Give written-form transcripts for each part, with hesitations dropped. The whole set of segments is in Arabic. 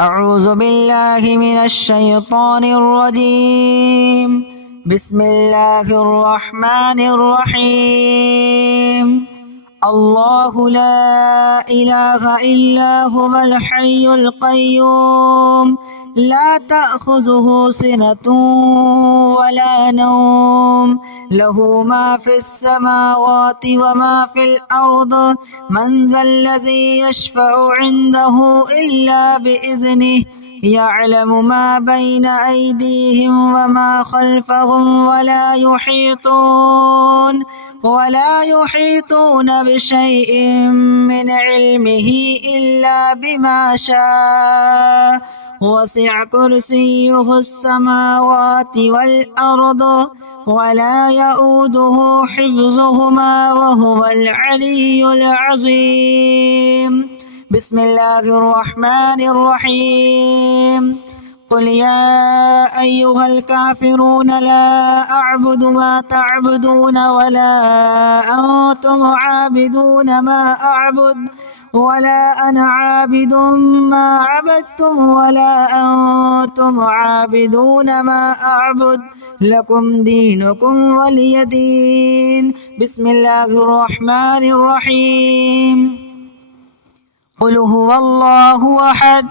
أعوذ بالله من الشيطان الرجيم. بسم الله الرحمن الرحيم. الله لا إله إلا هو الحي القيوم لا تأخذه سنة ولا نوم له ما في السماوات وما في الأرض من ذا الذي يشفع عنده إلا بإذنه يعلم ما بين أيديهم وما خلفهم ولا يحيطون بشيء من علمه إلا بما شاء وسع كرسيه السماوات والأرض ولا يؤوده حفظهما وهو العلي العظيم. بسم الله الرحمن الرحيم. قل يا أيها الكافرون لا أعبد ما تعبدون ولا أنتم عابدون ما أعبد ولا أنا عابد ما عبدتم ولا أنتم عابدون ما أعبد لكم دينكم ولي دين. بسم الله الرحمن الرحيم. قل هو الله أحد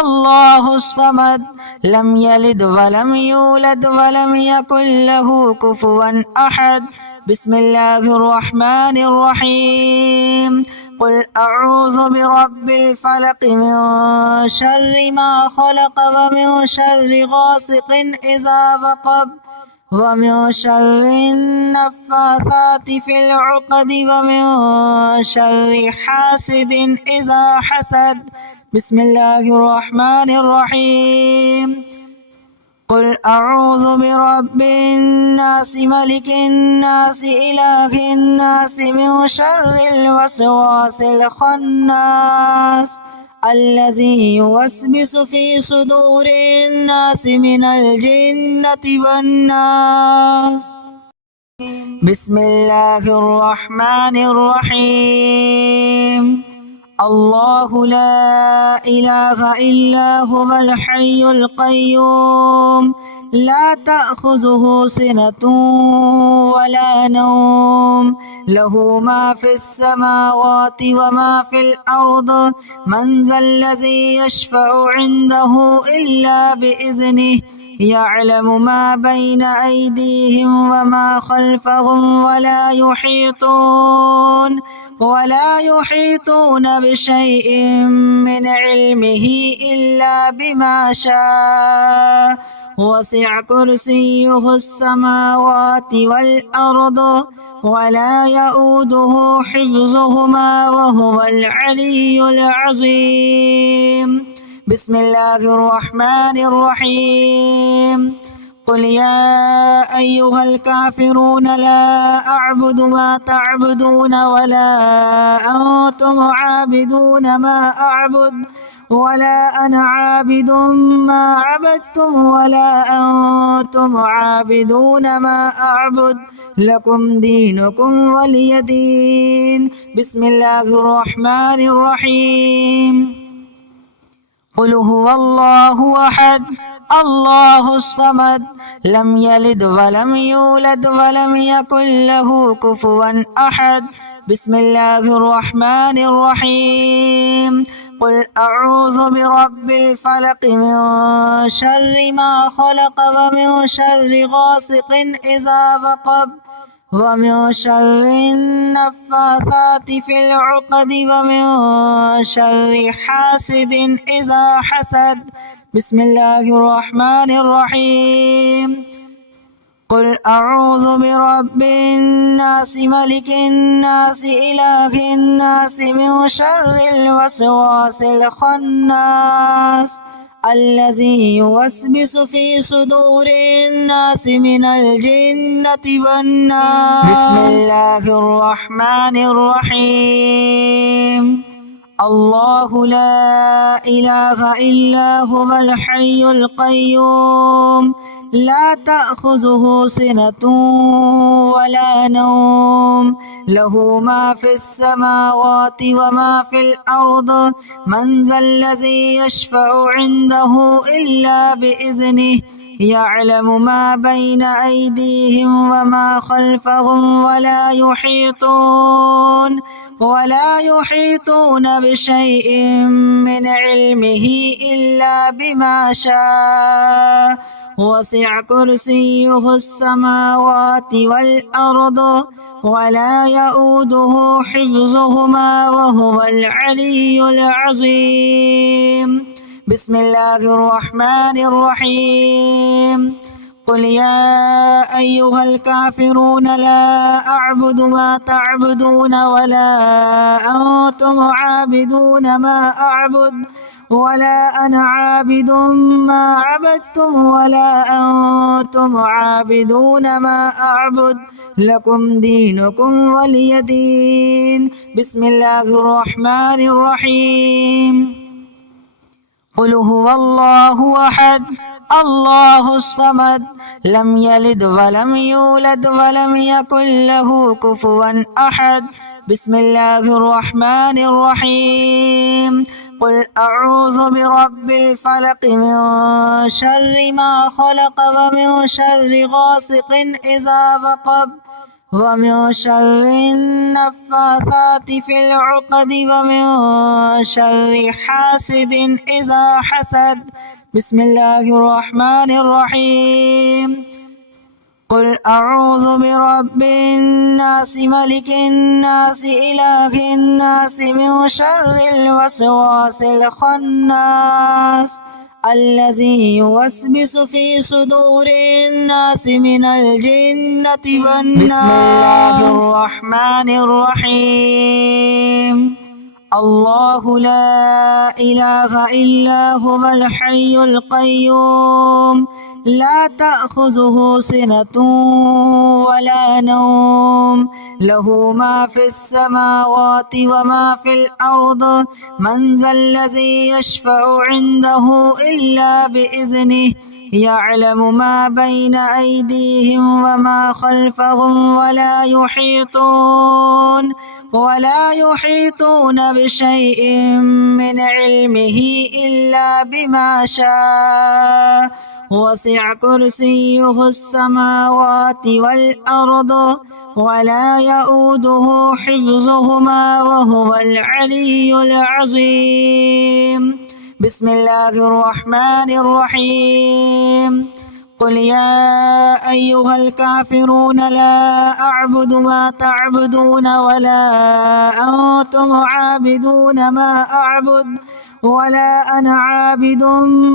الله الصمد لم يلد ولم يولد ولم يكن له كفوا أحد. بسم الله الرحمن الرحيم. قل أعوذ برب الفلق من شر ما خلق ومن شر غاسق إذا وقب ومن شر النفاثات في العقد ومن شر حاسد إذا حسد. بسم الله الرحمن الرحيم. قل أعوذ برب الناس ملك الناس إله الناس من شر الوسواس الخناس الذي يوسوس في صدور الناس من الجنة والناس. بسم الله الرحمن الرحيم. الله لا إله إلا هو الحي القيوم لا تأخذه سنة ولا نوم له ما في السماوات وما في الأرض من ذا الذي يشفع عنده إلا بإذنه يعلم ما بين أيديهم وما خلفهم ولا يحيطون بشيء من علمه إلا بما شاء وسع كرسيه السماوات والأرض ولا يؤوده حفظهما وهو العلي العظيم. بسم الله الرحمن الرحيم. قل يا أيها الكافرون لا أعبد ما تعبدون ولا أنتم عابدون ما أعبد ولا أنا عابد ما عبدتم ولا أنتم عابدون ما أعبد لكم دينكم ولي دين. بسم الله الرحمن الرحيم. قل هو الله أحد الله الصمد لم يلد ولم يولد ولم يكن له كفوا أحد. بسم الله الرحمن الرحيم. قل أعوذ برب الفلق من شر ما خلق ومن شر غاسق إذا وقب ومن شر النفاثات في العقد ومن شر حاسد إذا حسد. بسم الله الرحمن الرحيم. قل أعوذ برب الناس ملك الناس إله الناس من شر الوسواس الخناس الذي يوسوس في صدور الناس من الجنة والناس. بسم الله الرحمن الرحيم. الله لا إله إلا هو الحي القيوم لا تأخذه سنة ولا نوم له ما في السماوات وما في الأرض من ذا الذي يشفع عنده إلا بإذنه يعلم ما بين أيديهم وما خلفهم ولا يحيطون بشيء من علمه إلا بما شاء وسع كرسيه السماوات والأرض ولا يؤوده حفظهما وهو العلي العظيم. بسم الله الرحمن الرحيم. قل يا أيها الكافرون لا أعبد ما تعبدون ولا أنتم عابدون ما أعبد ولا أنا عابد ما عبدتم ولا أنتم عابدون ما أعبد لكم دينكم ولي دين. بسم الله الرحمن الرحيم. قل هو الله أحد الله الصمد لم يلد ولم يولد ولم يكن له كفوا أحد. بسم الله الرحمن الرحيم. قل أعوذ برب الفلق من شر ما خلق ومن شر غاسق إذا وقب ومن شر النفاثات في العقد ومن شر حاسد إذا حسد. بسم الله الرحمن الرحيم. قل أعوذ برب الناس ملك الناس إله الناس من شر الوسواس الخناس الذي يوسوس في صدور الناس من الجنة والناس. بسم الله الرحمن الرحيم. الله لا إله إلا هو الحي القيوم لا تأخذه سنة ولا نوم له ما في السماوات وما في الأرض من ذا الذي يشفع عنده إلا بإذنه يعلم ما بين أيديهم وما خلفهم ولا يحيطون بشيء من علمه إلا بما شاء وسع كرسيه السماوات والأرض ولا يؤوده حفظهما وهو العلي العظيم. بسم الله الرحمن الرحيم. قل يا أيها الكافرون لا أعبد ما تعبدون ولا أنتم عابدون ما أعبد ولا أنا عابد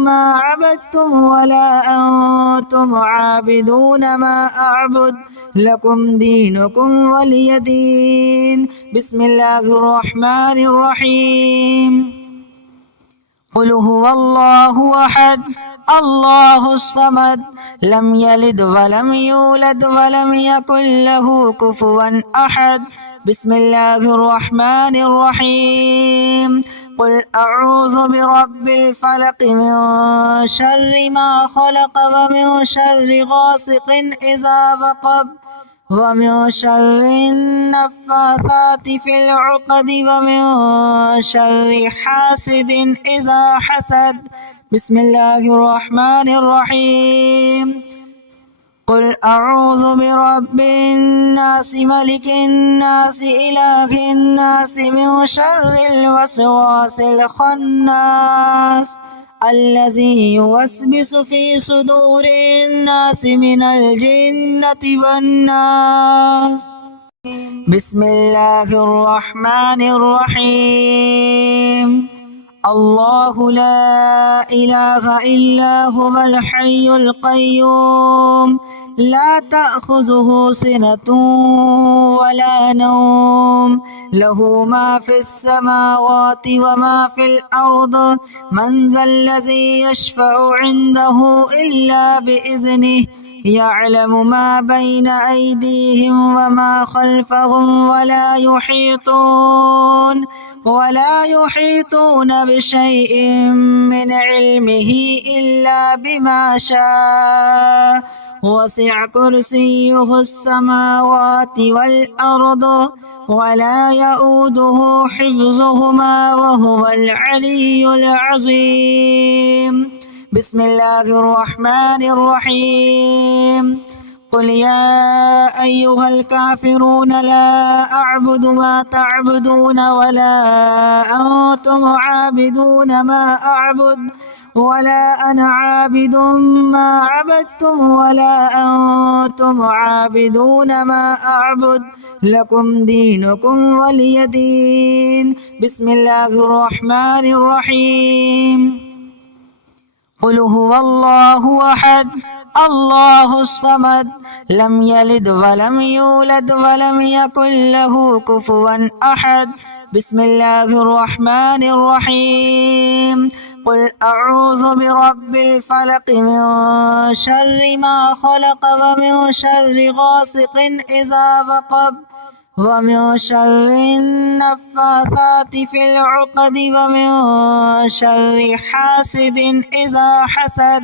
ما عبدتم ولا أنتم عابدون ما أعبد لكم دينكم ولي دين. بسم الله الرحمن الرحيم. قل هو الله أحد الله الصمد لم يلد ولم يولد ولم يكن له كفوا أحد. بسم الله الرحمن الرحيم. قل أعوذ برب الفلق من شر ما خلق ومن شر غاسق إذا وقب ومن شر النفاثات في العقد ومن شر حاسد إذا حسد. بسم الله الرحمن الرحيم. قل أعوذ برب الناس ملك الناس إله الناس من شر الوسواس الخناس الذي يوسوس في صدور الناس من الجنة والناس. بسم الله الرحمن الرحيم. الله لا إله إلا هو الحي القيوم لا تأخذه سنة ولا نوم له ما في السماوات وما في الأرض من ذا الذي يشفع عنده إلا بإذنه يعلم ما بين أيديهم وما خلفهم ولا يحيطون بشيء من علمه إلا بما شاء وسع كرسيه السماوات والأرض ولا يؤوده حفظهما وهو العلي العظيم. بسم الله الرحمن الرحيم. قل يا أيها الكافرون لا أعبد ما تعبدون ولا أنتم عابدون ما أعبد ولا أنا عابد ما عبدتم ولا أنتم عابدون ما أعبد لكم دينكم ولي دين. بسم الله الرحمن الرحيم. قل هو الله أحد الله الصمد لم يلد ولم يولد ولم يكن له كفوا أحد. بسم الله الرحمن الرحيم. قل أعوذ برب الفلق من شر ما خلق ومن شر غاسق إذا وقب ومن شر النفاثات في العقد ومن شر حاسد إذا حسد.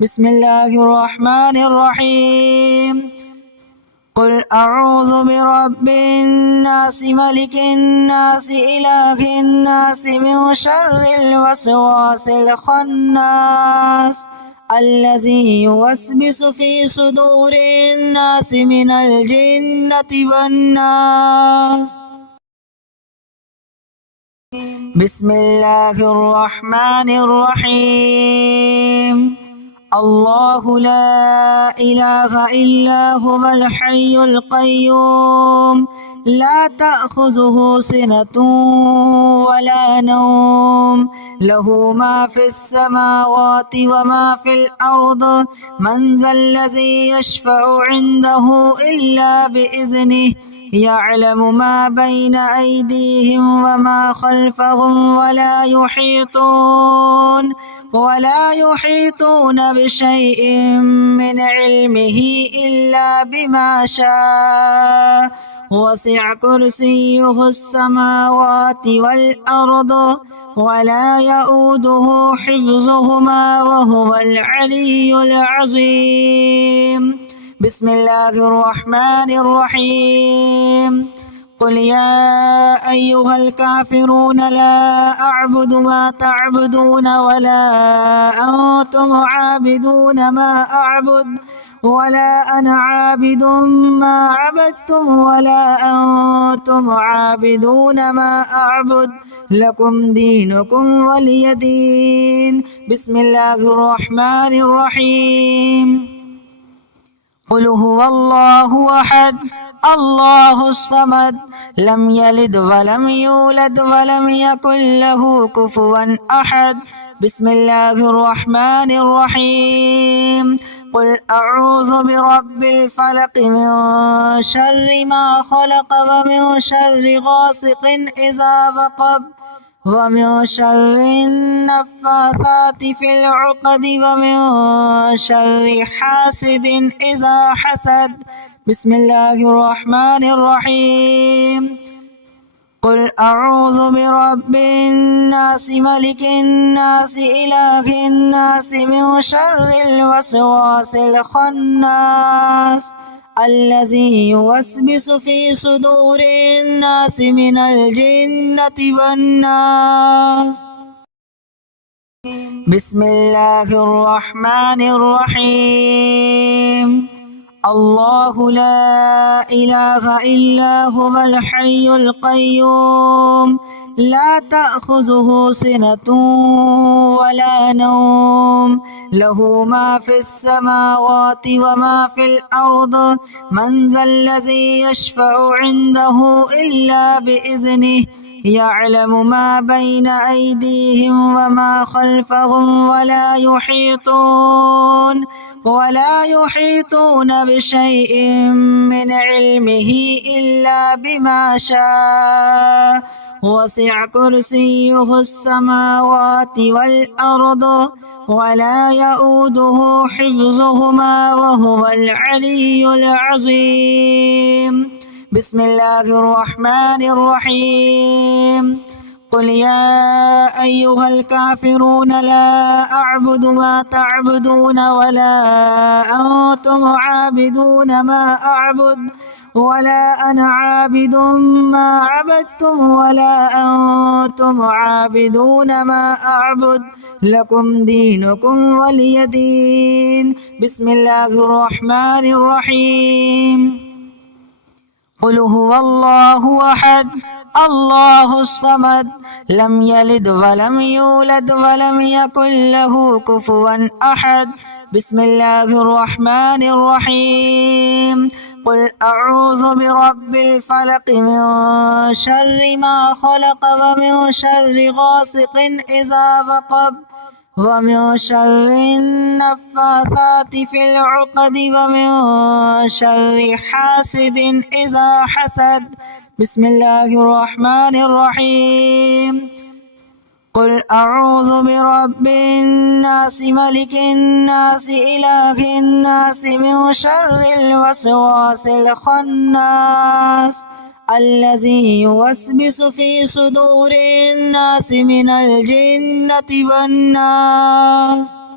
بسم الله الرحمن الرحيم. قل أعوذ برب الناس ملك الناس إله الناس من شر الوسواس الخناس الذي يوسوس في صدور الناس من الجنة والناس. بسم الله الرحمن الرحيم. الله لا إله إلا هو الحي القيوم لا تأخذه سنة ولا نوم له ما في السماوات وما في الأرض من ذا الذي يشفع عنده إلا بإذنه يعلم ما بين أيديهم وما خلفهم ولا يحيطون بشيء من علمه إلا بما شاء وسع كرسيه السماوات والأرض ولا يؤوده حفظهما وهو العلي العظيم. بسم الله الرحمن الرحيم. قل يا أيها الكافرون لا أعبد ما تعبدون ولا أنتم عابدون ما أعبد ولا أنا عابد ما عبدتم ولا أنتم عابدون ما أعبد لكم دينكم ولي دين. بسم الله الرحمن الرحيم. قل هو الله أحد الله الصمد لم يلد ولم يولد ولم يكن له كفوا أحد. بسم الله الرحمن الرحيم. قل أعوذ برب الفلق من شر ما خلق ومن شر غاسق إذا وقب ومن شر النفاثات في العقد ومن شر حاسد إذا حسد. بسم الله الرحمن الرحيم. قل أعوذ برب الناس ملك الناس إله الناس من شر الوسواس الخناس الذي يوسوس في صدور الناس من الجنة والناس. بسم الله الرحمن الرحيم. الله لا إله إلا هو الحي القيوم لا تأخذه سنة ولا نوم له ما في السماوات وما في الأرض من ذا الذي يشفع عنده إلا بإذنه يعلم ما بين أيديهم وما خلفهم ولا يحيطون بشيء من علمه إلا بما شاء وسع كرسيه السماوات والأرض ولا يؤوده حفظهما وهو العلي العظيم. بسم الله الرحمن الرحيم. قل يا أيها الكافرون لا أعبد ما تعبدون ولا أنتم عابدون ما أعبد ولا أنا عابد ما عبدتم ولا أنتم عابدون ما أعبد لكم دينكم ولي دين. بسم الله الرحمن الرحيم. قل هو الله أحد الله الصمد لم يلد ولم يولد ولم يكن له كفوا أحد. بسم الله الرحمن الرحيم. قل أعوذ برب الفلق من شر ما خلق ومن شر غاسق إذا وقب ومن شر النفاثات في العقد ومن شر حاسد إذا حسد. بسم الله الرحمن الرحيم. قل أعوذ برب الناس ملك الناس إله الناس من شر الوسواس الخناس الذي يوسوس في صدور الناس من الجنة والناس.